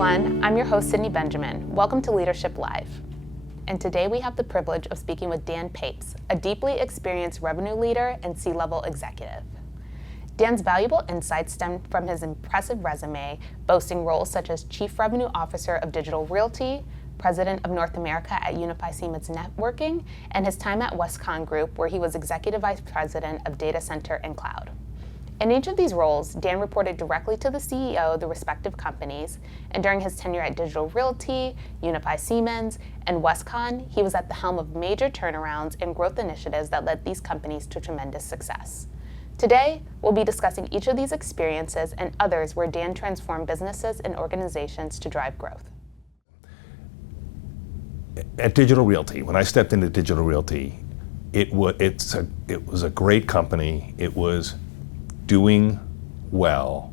everyone, I'm your host, Sydney Benjamin. Welcome to Leadership Live. And today we have the privilege of speaking with Dan Papes, a deeply experienced revenue leader and C-level executive. Dan's valuable insights stem from his impressive resume, boasting roles such as Chief Revenue Officer of Digital Realty, President of North America at Unify Siemens Networking, and his time at Westcon Group, where he was Executive Vice President of Data Center and Cloud. In each of these roles, Dan reported directly to the CEO of the respective companies, and during his tenure at Digital Realty, Unify Siemens, and Westcon, he was at the helm of major turnarounds and growth initiatives that led these companies to tremendous success. Today, we'll be discussing each of these experiences and others where Dan transformed businesses and organizations to drive growth. At Digital Realty, when I stepped into Digital Realty, it was a great company. It was doing well.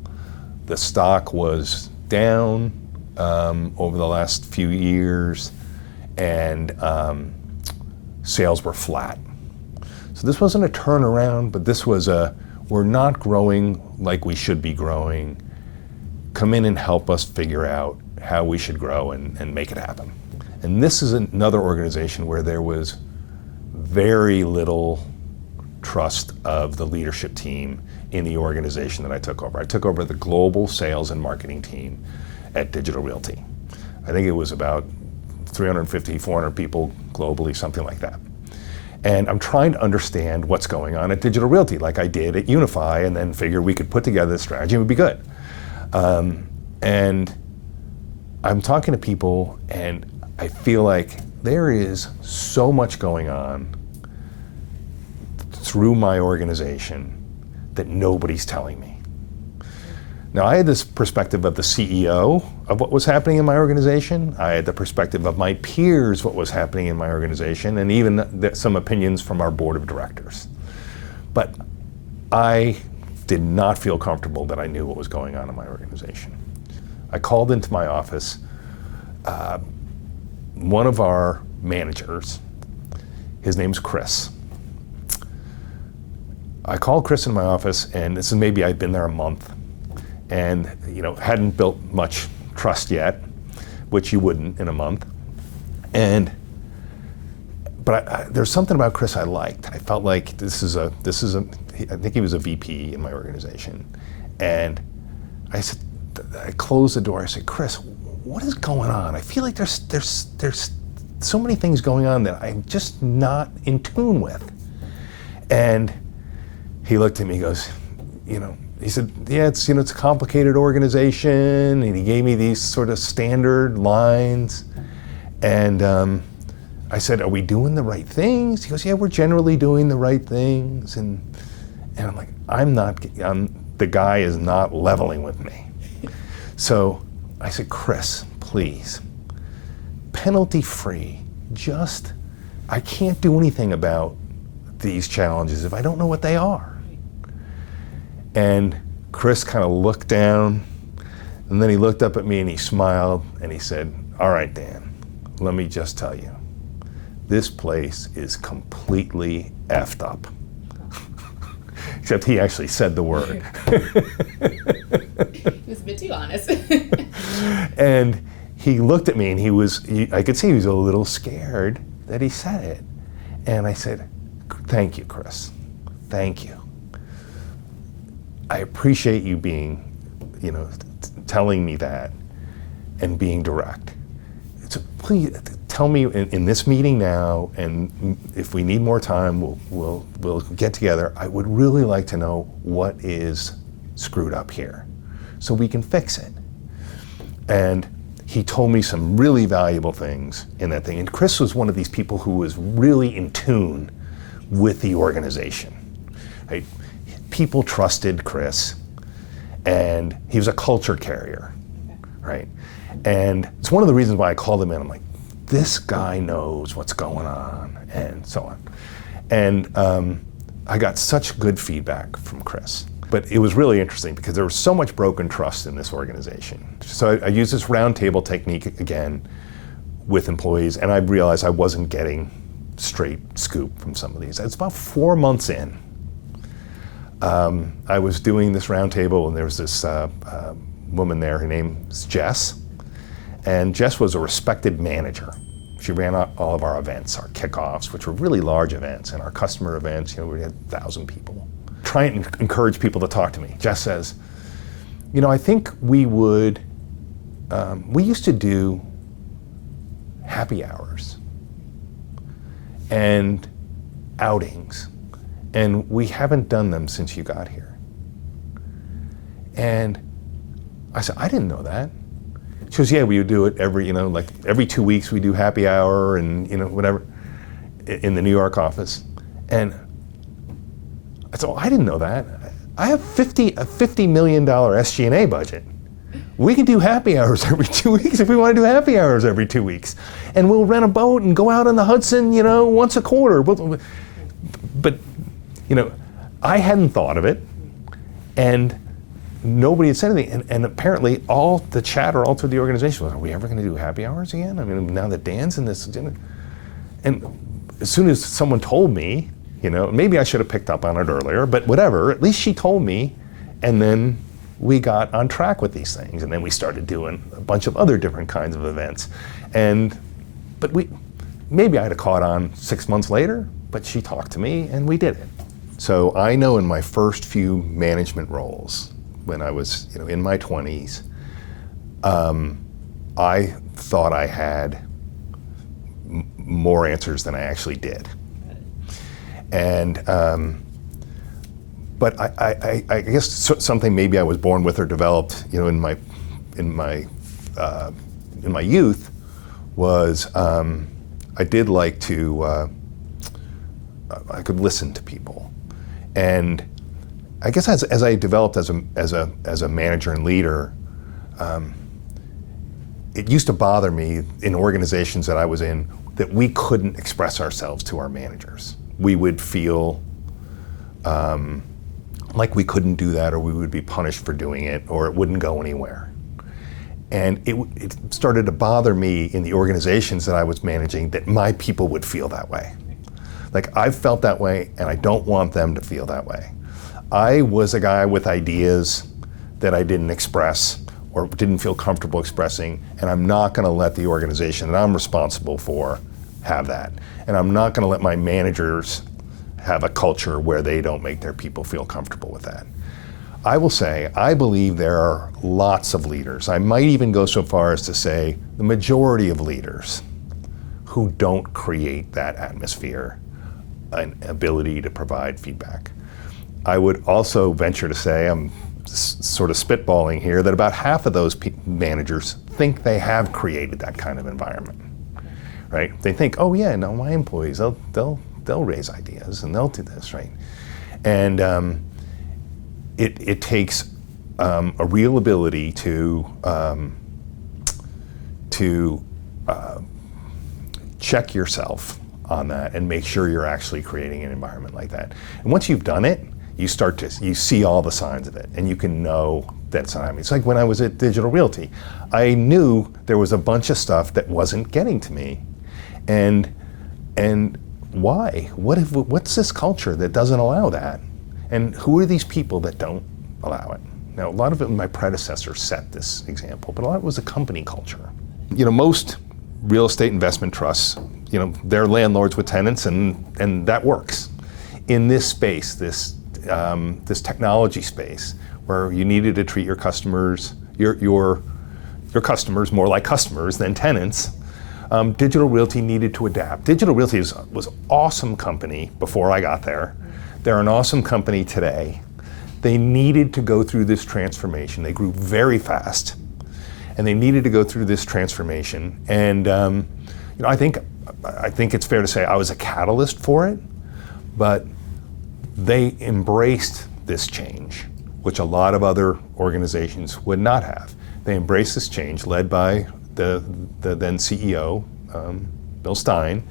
The stock was down over the last few years, and sales were flat. So this wasn't a turnaround, but this was we're not growing like we should be growing. Come in and help us figure out how we should grow and make it happen. And this is another organization where there was very little trust of the leadership team in the organization that I took over. I took over the global sales and marketing team at Digital Realty. I think it was about 350, 400 people globally, something like that. And I'm trying to understand what's going on at Digital Realty, like I did at Unify, and then figure we could put together a strategy and it would be good. And I'm talking to people, and I feel like there is so much going on through my organization that nobody's telling me. Now, I had this perspective of the CEO of what was happening in my organization. I had the perspective of my peers, what was happening in my organization, and even some opinions from our board of directors. But I did not feel comfortable that I knew what was going on in my organization. I called into my office one of our managers. His name's Chris. I called Chris in my office, and this is maybe I'd been there a month, and hadn't built much trust yet, which you wouldn't in a month. But there's something about Chris I liked. I felt like I think he was a VP in my organization, and I closed the door. I said, Chris, what is going on? I feel like there's so many things going on that I'm just not in tune with. And he looked at me, he goes, he said, yeah, it's a complicated organization, and he gave me these sort of standard lines. And I said, are we doing the right things? He goes, yeah, we're generally doing the right things. And I'm like, the guy is not leveling with me. So I said, Chris, please, penalty free, I can't do anything about these challenges if I don't know what they are. And Chris kind of looked down, and then he looked up at me and he smiled and he said, all right, Dan, let me just tell you, this place is completely effed up. Except he actually said the word. He was a bit too honest. And he looked at me and I could see he was a little scared that he said it. And I said, thank you, Chris. Thank you. I appreciate you being, telling me that and being direct. So please tell me in this meeting now, and if we need more time, we'll get together. I would really like to know what is screwed up here so we can fix it. And he told me some really valuable things in that thing. And Chris was one of these people who was really in tune with the organization. Right? People trusted Chris, and he was a culture carrier, right? And it's one of the reasons why I called him in. I'm like, this guy knows what's going on, and so on. And I got such good feedback from Chris. But it was really interesting because there was so much broken trust in this organization. So I used this roundtable technique again with employees, and I realized I wasn't getting straight scoop from some of these. It's about 4 months in. I was doing this roundtable, and there was this woman there. Her name is Jess, and Jess was a respected manager. She ran all of our events, our kickoffs, which were really large events, and our customer events, we had 1,000 people. Trying to encourage people to talk to me. Jess says, I think we used to do happy hours and outings, and we haven't done them since you got here. And I said, I didn't know that. She goes, yeah, we would do it every 2 weeks we do happy hour and, whatever, in the New York office. And I said, I didn't know that. I have a $50 million SG&A budget. We can do happy hours every 2 weeks if we want to do happy hours every 2 weeks. And we'll rent a boat and go out on the Hudson, once a quarter. But, I hadn't thought of it. And nobody had said anything, and apparently all the chatter all through the organization was, are we ever going to do happy hours again? I mean, now that Dan's in this, and as soon as someone told me, maybe I should have picked up on it earlier, but whatever, at least she told me, and then we got on track with these things, and then we started doing a bunch of other different kinds of events, but maybe I'd have caught on 6 months later, but she talked to me, and we did it. So I know in my first few management roles, when I was in my 20s, I thought I had more answers than I actually did. And but I guess something maybe I was born with or developed in my youth was I did like to I could listen to people. And I guess as I developed as a manager and leader, it used to bother me in organizations that I was in that we couldn't express ourselves to our managers. We would feel like we couldn't do that, or we would be punished for doing it, or it wouldn't go anywhere. And it started to bother me in the organizations that I was managing that my people would feel that way. Like, I've felt that way, and I don't want them to feel that way. I was a guy with ideas that I didn't express or didn't feel comfortable expressing, and I'm not going to let the organization that I'm responsible for have that. And I'm not going to let my managers have a culture where they don't make their people feel comfortable with that. I will say, I believe there are lots of leaders. I might even go so far as to say the majority of leaders who don't create that atmosphere and ability to provide feedback. I would also venture to say, I'm sort of spitballing here, that about half of those managers think they have created that kind of environment, right? They think, oh yeah, no, my employees, they'll raise ideas and they'll do this, right? And it takes a real ability to check yourself on that and make sure you're actually creating an environment like that. And once you've done it, you see all the signs of it, and you can know that's not happening. It's like when I was at Digital Realty, I knew there was a bunch of stuff that wasn't getting to me, and why? What's this culture that doesn't allow that? And who are these people that don't allow it? Now, a lot of it, my predecessor set this example, but a lot of it was a company culture. Most real estate investment trusts, they're landlords with tenants, and that works. In this space, this technology space, where you needed to treat your customers, your customers more like customers than tenants, Digital Realty needed to adapt. Digital Realty was an awesome company before I got there. They're an awesome company today. They needed to go through this transformation. They grew very fast, and they needed to go through this transformation. And I think it's fair to say I was a catalyst for it, but they embraced this change, which a lot of other organizations would not have. They embraced this change, led by the then CEO, Bill Stein,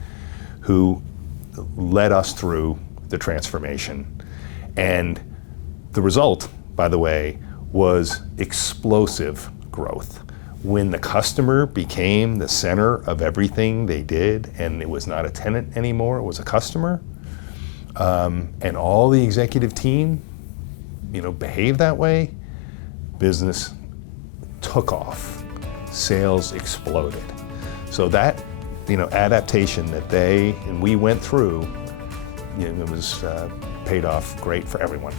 who led us through the transformation. And the result, by the way, was explosive growth. When the customer became the center of everything they did, and it was not a tenant anymore, it was a customer, and all the executive team, behaved that way, business took off sales exploded. So that, adaptation that they and we went through, it was paid off great for everyone.